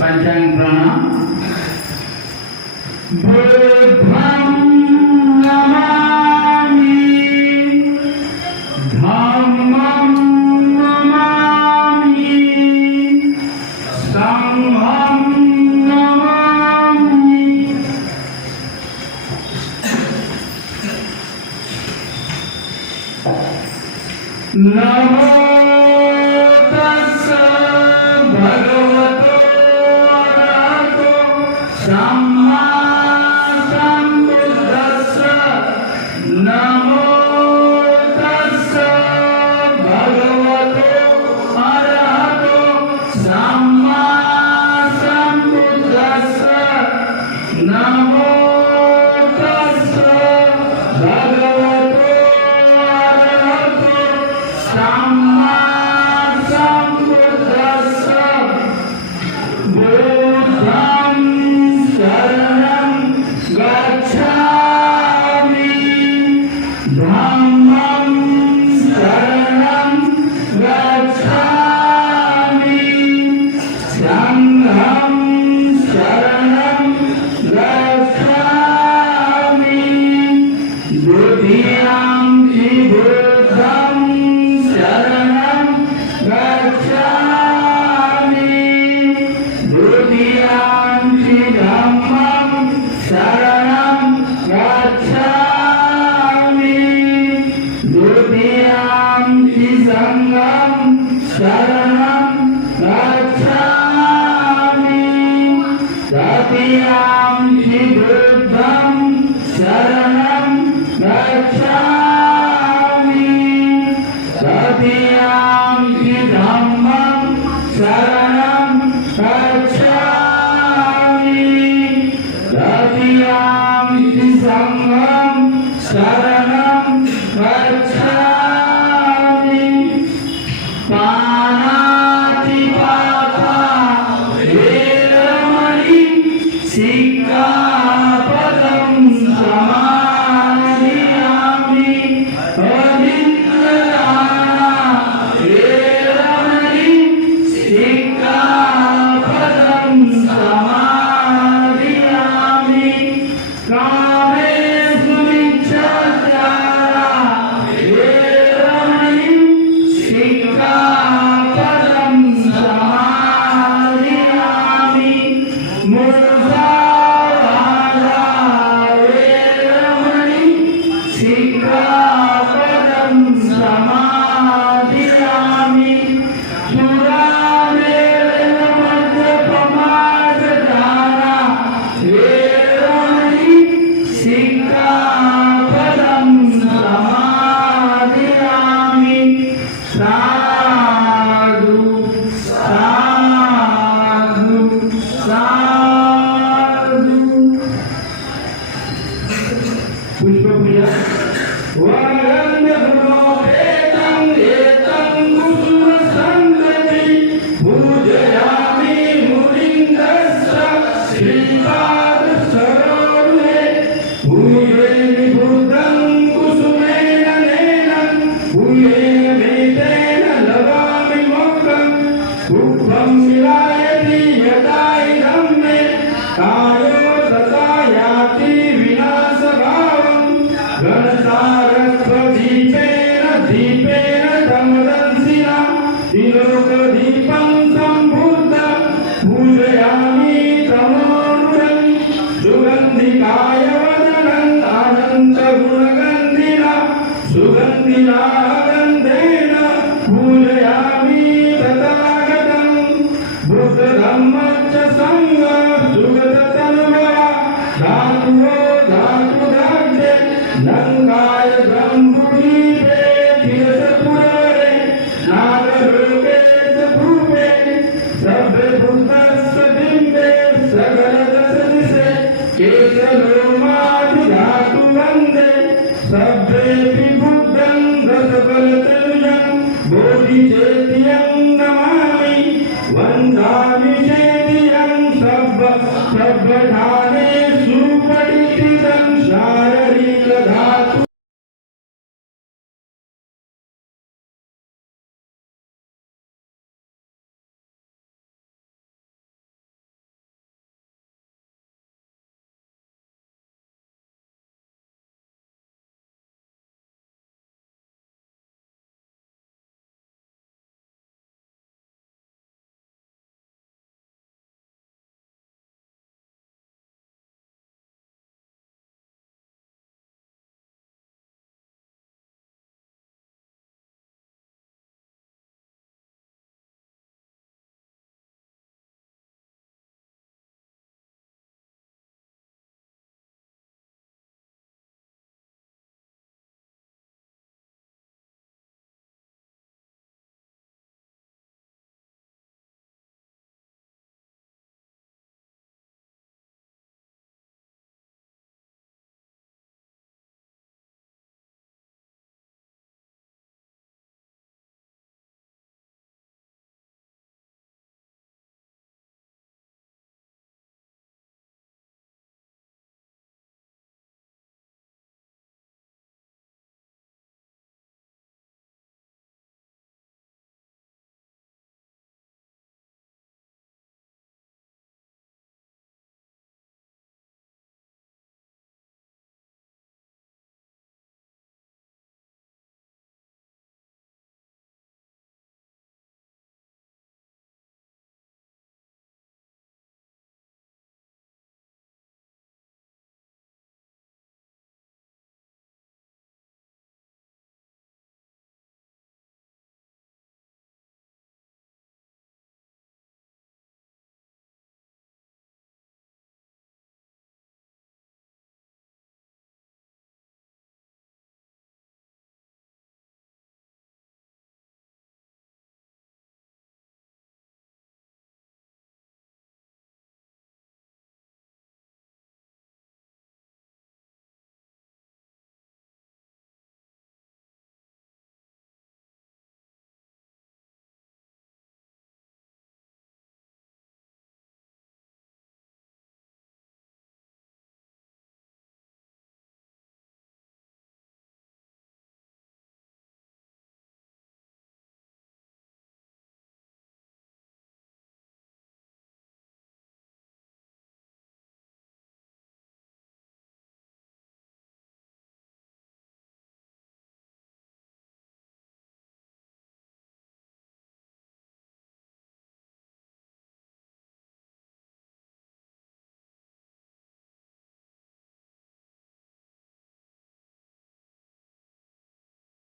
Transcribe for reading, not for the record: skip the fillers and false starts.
पंचांग प्रणाम। बुद्धं नमामि, धम्मं नमामि, संघं नमामि। नमो तस्स भगवतो अरहतो सम्मा सम्बुद्धस्स। नमो तस्स भगवतो अरहतो सम्मा सम्बुद्धस्स। नमो तस्स भगवतो अरहतो सम्मा सम्बुद्धस्स। बुद्धं शरणं गच्छामि, धम्मं शरणं गच्छामि, संघं शरणं गच्छामि। द्वितीयंपि बुद्धं शरणं गच्छामि, द्वितीयंपि धम्मं शरणं गच्छामि, द्वितीयंपि संघं शरणं गच्छामि, तृतीयंपि बुद्धं शरणं गच्छामि, तृतीयंपि धम्मं शरणं गच्छामि, तृतीयंपि संघं शरणं गच्छामि। पाणातिपाता वेरमणि सिक्खापदं समादयामि। अनिन्द्रदाना वेरमणि सिक्खापदं समादयामि। कामेषु मिथ्याचारा वेरमणि सिक्खापदं समादयामि। मुसावादा वेरमणि सिक्खापदं समादयामि। सुरामेरमद्यपमाददाना वेरमणि सिक्खापदं समादयामि। साधु साधु साधु। पुष्पप्रिया वरन्दगुणोपेतं एतं कुसुमसङ्गति पूजयामि मुनिन्दस्य श्रीपादसरोरुहे। पूजयामि बुद्धं कुसुमेन नयनं, पूजयामि तेन लवामि मोक्षं। पुष्पं शिलायति यदा इदं मे, कायो तथा याति विनाशभावम्। गणसारस्वदीपेन दीपेन दमदंसिना त्रिलोकदीपं सम्बुद्धं पूजयामि तमोनुरं। सुगन्धिकाय वदनं अनन्तगुणगन्धिना सुगन्धिना